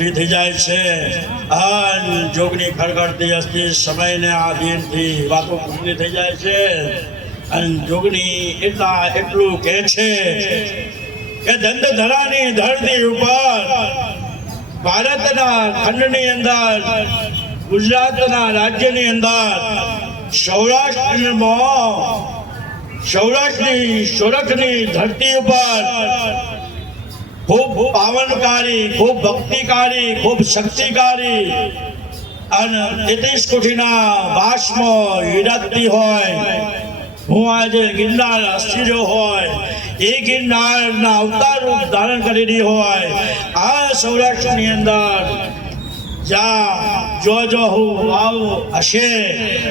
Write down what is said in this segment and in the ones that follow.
થઈ જાય છે. અન જોગની ખડખડતી અસ્થિ સમયને આધીનથી વાતો પૂરી થઈ જાય છે. અને જોગની એટલા એટલું કહે છે કે દંડ ધરાની ધરતી ઉપર ભારતના ખંડની અંદર, ગુજરાતના રાજ્યની અંદર સૌરાષ્ટ્રમાં સૌરાષ્ટ્રની સોરઠની ધરતી ઉપર ખૂબ પાવનકારી, ખૂબ ભક્તિકારી, ખૂબ શક્તિકારી. અને તેત્રીસ કોટીના વાસમાં હિરાતી હોય. હું આજે ગિરનાર અસ્થિર્યો હોય. એ ગિરનારના અવતાર રૂપ ધારણ કરેલી હોય. આ સૌરાષ્ટ્રની અંદર જ્યાં જો જો હું વાવ હશે,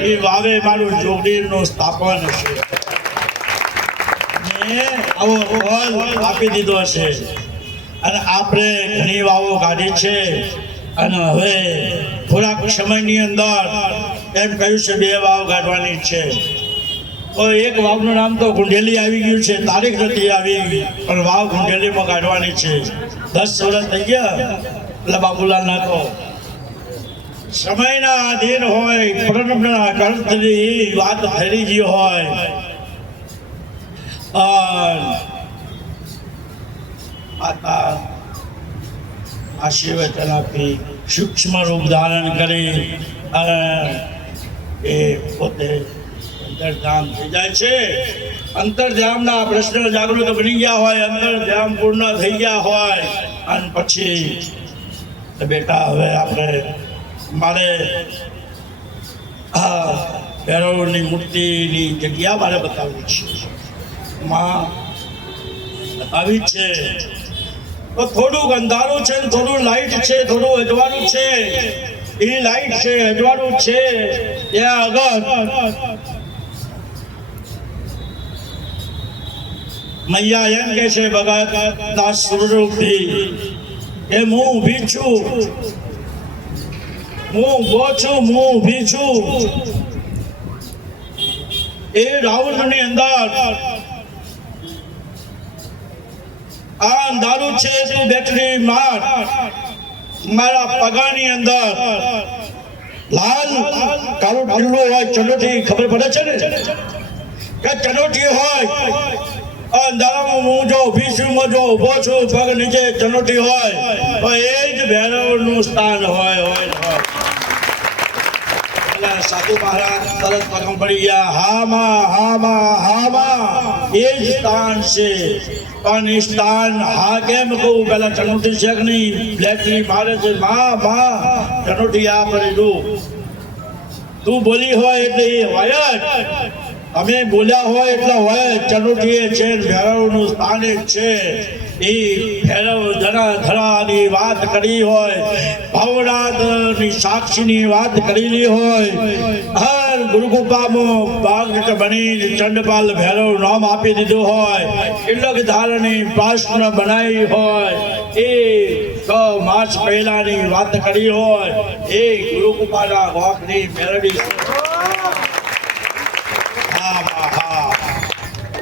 એ વાવે મારું જોગડીનું સ્થાપન હશે. આવો ફળ આપી દીધો છે. અને આપણે ઘણી વાવો કાઢી છે. અને હવે થોડાક સમયની અંદર એમ કહ્યું છે, બે વાવ કાઢવાની છે. તો એક વાવનું નામ તો ગુંડેલી આવી ગયું છે, તારીખ નથી આવી, પણ વાવ ગુંડેલીમાં કાઢવાની છે. દસ વર્ષ થઈ ગયા, એટલે બાબુલાલ તો. સમયના આધીન હોય પ્રણવના કર્મથી વાત થઈ ગઈ હોય. માતા આશીર્વચન આપી સૂક્ષ્મ રૂપ ધારણ કરી અને એ પોતે અંતરધામ થઈ જાય છે. અંતરધામના પ્રશ્ન જાગૃત બની ગયા હોય, અંતરધામ પૂર્ણ થઈ ગયા હોય, અને પછી બેટા, હવે આપણે મારે આ ભૈરવની મૂર્તિની જગ્યા મારે બતાવવી છે. માં બતાવી છે તો થોડુંક અંધારું છે ને થોડું લાઈટ છે, થોડું અજવાળું છે. એ લાઈટ છે, અજવાળું છે. ત્યાં આગળ. મૈયા એમ કે છે ભગતના સ્વરૂપથી કે હું ઊભી છું. હું ઊભો છું, હું ઊભી છું. એ રાઉન્ડની અંદર આ અંધારું છે તું બેટરી માર. મારા પગાની અંદર. લાલ, કાળું ઢીલું હોય ચલોટી ખબર પડે છે ને? કે ચલોટી હોય અંધારામાં હું જો ઊભી છું માં જો ઊભો છું, પગ નીચે ચલોટી હોય, તો એ જ ભૈરવનું સ્થાન હોય હોય પેલા સાધુ મહારાજ તરત પગમ પડી ગયા. હા, માં, હા એ જ સ્થાન છે. સ્થાન હા કેમ કહું? પેલા ચનોટી શેખ નહીં બ્લેકની મારે છે. માં માં ચનોટી આ કરેલું તું બોલી હોય એટલે એ હોય જ. અમે બોલ્યા હોય એટલે હોય જ. એ છે, ભૈરવનું સ્થાન એક છે. એ ભેરવ ધરા ધરાની વાત કરી હોય, ભવનાથની સાક્ષીની વાત કરેલી હોય. હર ગુરુગુપામાં બાગ બની નામ આપી દીધું હોય ઇલક ધારણી પ્રશ્ન બનાવી હોય, એ છ માસ પહેલાની વાત કરી હોય, એ ગુરુકુપાના વાકની મેળવી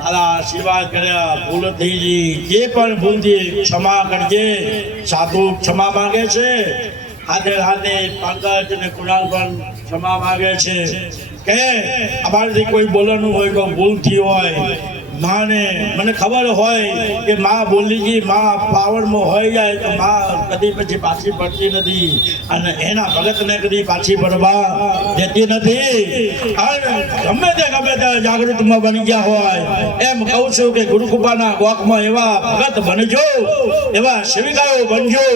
તારા આશીર્વાદ કર્યા ભૂલ થઈ જે પણ ભૂલ થઈ ક્ષમા કરજે, સાધુ ક્ષમા માંગે છે. હાથે હાથે પંકજ અને કુણાલ પણ ક્ષમા માંગે છે. કે અમારાથી કોઈ બોલવાનું હોય કોઈ ભૂલ થઈ હોય માને, મને ખબર હોય કે મા બોલીજી મા પાવરમાં હોય જાય તો માં કદી પછી પાછી પડતી નથી. અને એના ભગતને કદી પાછી પડવા દેતી નથી. ગમે તે ગમે તે જાગૃતમાં બની ગયા હોય, એમ કહું છું કે ગુરુકૃપાના ગોખમાં એવા ભગત બનજો, એવા સેવિકાઓ બનજો.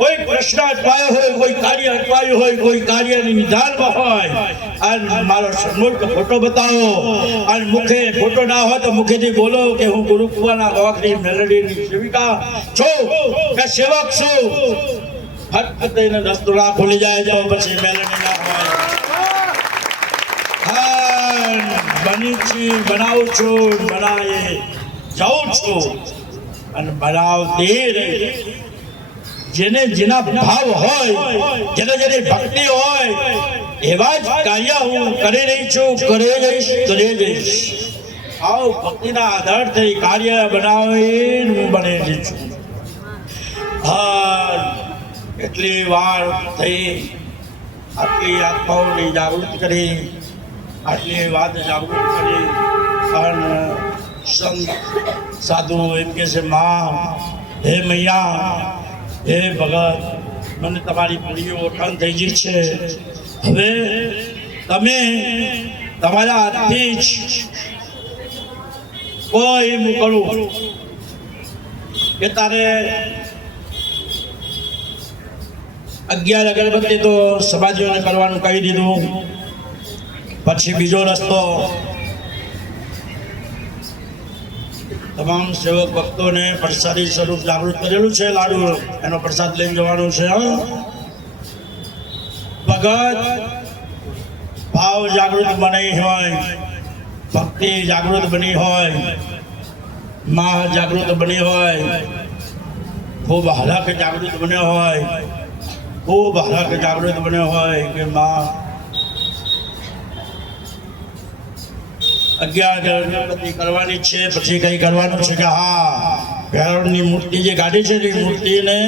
કોઈ પ્રશ્ન અટવાયો હોય, કોઈ કાર્ય અટવાયું હોય, કોઈ કાર્યની નિધાનમાં હોય. અને મારો મૂર્ખ ફોટો બતાવો. અને મુખે ફોટો ના હોય તો મુખેથી બોલો કે હું ગુરુકુવાના ગોખની મેલડીની સેવિકા છું, કે સેવક છું. ફક્ત એને દસ્તુરા ભૂલી જાય જાવ પછી મેલડી ના હોય. બની છું, બનાવું છું, બનાવે જાઉં છું. અને બનાવતી રહી. જેને જેના ભાવ હોય, જેને જેની ભક્તિ હોય, એવા જ કાર્ય હું કરી રહી છું, કરી જઈશ કરી જઈશ આવ ભક્તિના આધારથી કાર્ય બનાવી હું બનેલી છું. હા કેટલી વાર થઈ આટલી આત્માઓની જાગૃત કરી, આટલી વાત જાગૃત કરી, પણ સંત સાધુ એમ કે છે, માં, હે મૈયા, હે ભગત, મને તમારી પૂરી ઓળખાણ થઈ ગઈ છે. હવે તમે તમારા હાથથી જ કોઈ મોકલું કે તારે અગિયાર અગરબત્તી તો સમાજોને કરવાનું કહી દીધું. પછી બીજો રસ્તો. તમામ સેવક ભક્તોને પ્રસાદી સ્વરૂપ જાગૃત કરેલું છે લાડુ. એનો પ્રસાદ લઈને જવાનું છે? ભગત, ભાવ જાગૃત બને હોય ભક્તિ જાગૃત બની હોય મા જાગૃત બની હોય, ખૂબ હલક જાગૃત બન્યો હોય, ખૂબ હલક જાગૃત બન્યો હોય કે માં અગિયાર ગણપતિ કરવાની છે, પછી કઈ કરવાનું છે કે હા મૂર્તિ જે ગાડી છે, એ મૂર્તિને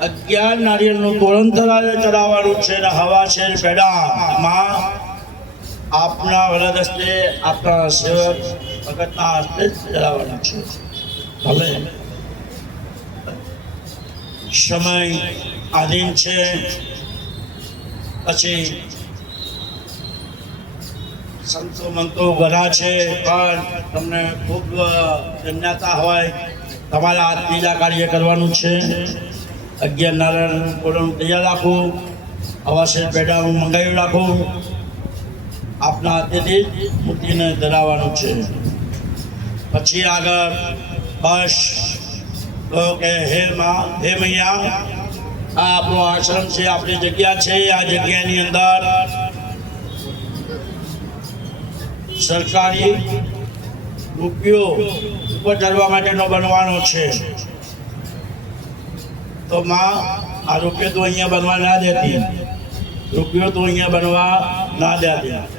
અગિયાર નારિયેળનું તોરણ ચડાવવાનું છે ને હવા છે પેડા. માં આપના વરદ હસ્તે આપના સેવક ભગતના હસ્તે જ છે. હવે સમય આધીન છે. પછી સંતો મંતો ઘણા છે, પણ તમને ખૂબ ધન્યતા હોય, તમારા બીજા કાર્ય કરવાનું છે. અગિયાર નારાયણ કોલમ તૈયાર રાખું. અવાશે પેઢા હું મંગાવી રાખું. આપના હાથેથી જ મૂર્તિને ધરાવવાનું છે. પછી આગળ બસ તો કે હે માં, હે મૈયા. આ આપણો આશ્રમ છે, આપણી જગ્યા છે, આ જગ્યાની અંદર સરકારી રૂપિયો ઉપર ચડવા માટેનો બનવાનો છે. તો માં, આ રૂપિયો તો અહીંયા બનવા ના દેતી. રૂપિયો તો અહીંયા બનવા ના દેતી.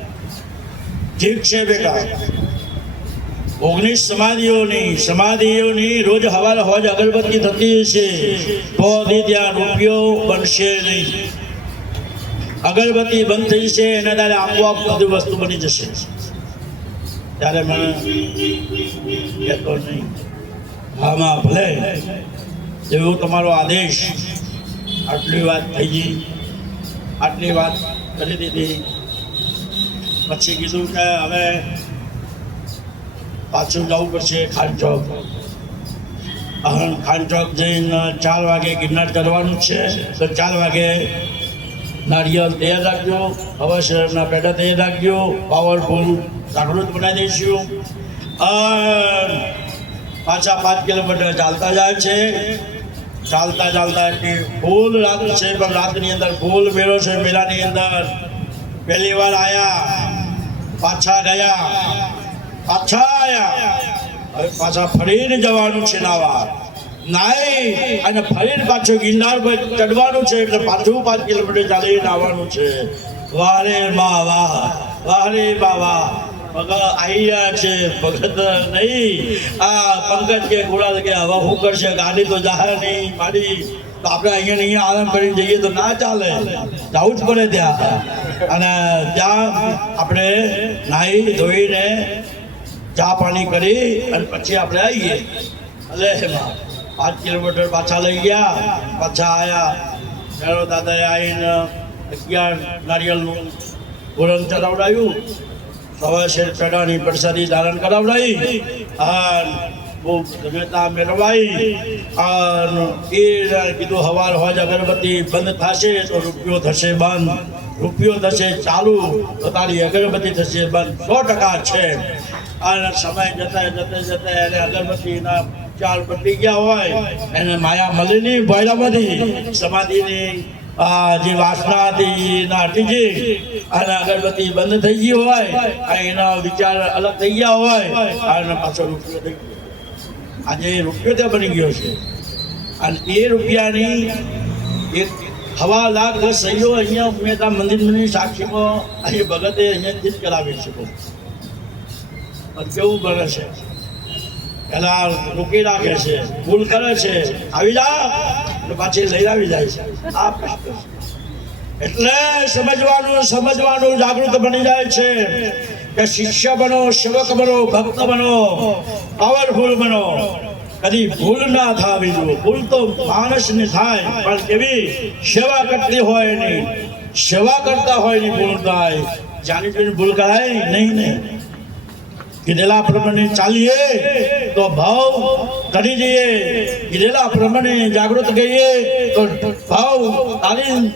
ઠીક છે બેટા ઓગણીસ સમાધિઓની સમાધિઓની રોજ હવાલ હોજ અગરબત્તી થતી હશે તો ત્યાં રૂપિયો બનશે નહીં. અગરબત્તી બંધ થઈ છે, એના ત્યારે આપોઆપ બધી વસ્તુ બની જશે. ત્યારે મને કહેતો નહીં. હામાં ભલે એવો તમારો આદેશ. આટલી વાત થઈ ગઈ. આટલી વાત કરી દીધી. પછી કીધું કે હવે પાછું જવું પડશે ખાન ચોક. ખાન ચોક જઈને ચાર વાગે ગિરનાર કરવાનું છે. તો ચાર વાગે નારિયેળ તૈયાર રાખજો, હવા શહેરના પેડા તૈયાર રાખજો પાવરફુલ જાગૃત બનાવી દઈશું. પાછા પાંચ કિલોમીટર ચાલતા જાય છે. ચાલતા ચાલતા એટલી ફૂલ રાત છે, પણ રાતની અંદર ફૂલ મેળો છે. મેળાની અંદર પહેલી વાર આયા. પાછા ગયા પાછા આયા પાછા ફરીને જવાનું છે નાવા નાઈ અને ફરીને પાછું ગિરનાર પર ચડવાનું છે એટલે પાછું પાંચ કિલોમીટર ચાલીને આવવાનું છે. વાહ રે વાહ વાહ રે બા વાહ ભગત આઈયા છે. ભગત નહીં. આ પંકજ કે ગુલાલ કે હવે કરશે? ગાડી તો જાહેર નહીં મારી તો આપણે અહીંયા અહીંયા આરામ કરી જઈએ તો ના ચાલે. જવું જ પડે ત્યાં. અને ત્યાં આપણે નાહી ધોઈને ચા પાણી કરી અને પછી આપણે આવીએ. એટલે પાંચ કિલોમીટર પાછા લઈ ગયા. પાછા આવ્યા ચાલો દાદાએ આવીને અગિયાર નારિયેળનું પૂરણ ચડાવડાવ્યું સવા શેર પેડાની પ્રસાદી ધારણ કરાવડાવી. અને બહુ ધન્યતા મેળવાઈ એ કીધું હવાર હોજ અગરબત્તી બંધ થશે તો રૂપિયો થશે બંધ. રૂપિયો થશે ચાલુ, તો તારી અગરબત્તી થશે બંધ. સો ટકા છે. અને સમય જતા જતા જતા એને અગરબત્તીના ચાર પતી ગયા હોય, એને માયા મળી નહીં સમાધિની જે વાસના હતી ના હટી અને અગરબત્તી બંધ થઈ ગઈ હોય એના વિચાર અલગ થઈ ગયા હોય, અને પાછો રૂપિયો થઈ ગયો. આજે રૂપિયો બની ગયો છે. અને એ રૂપિયાની એક હવા લાખ સહીઓ અહીંયા ઉમેદા મંદિરની સાક્ષીમાં અહીં ભગતે અહીંયા જીત કરાવી શકો પણ કેવું બને છે? પેલા રોકી રાખે છે, ભૂલ કરે છે, આવી જા પાછી લઈ આવી જાય છે. આ. એટલે સમજવાનું સમજવાનું જાગૃત બની જાય છે. કે શિષ્ય બનો, સેવક બનો, ભક્ત બનો પાવરફુલ બનો. કદી ભૂલ ના થાવી જોઈએ. ભૂલ તો માણસને થાય, પણ કેવી સેવા કરતી હોય નહીં. સેવા કરતા હોયની ભૂલ થાય. જાણી જોઈને ભૂલ કરાય? નહીં નહીં. કીધેલા પ્રમાણે ચાલીએ, તો ભાવ કરી દઈએ. કીધેલા પ્રમાણે જાગૃત કહીએ તો ભાવ તારી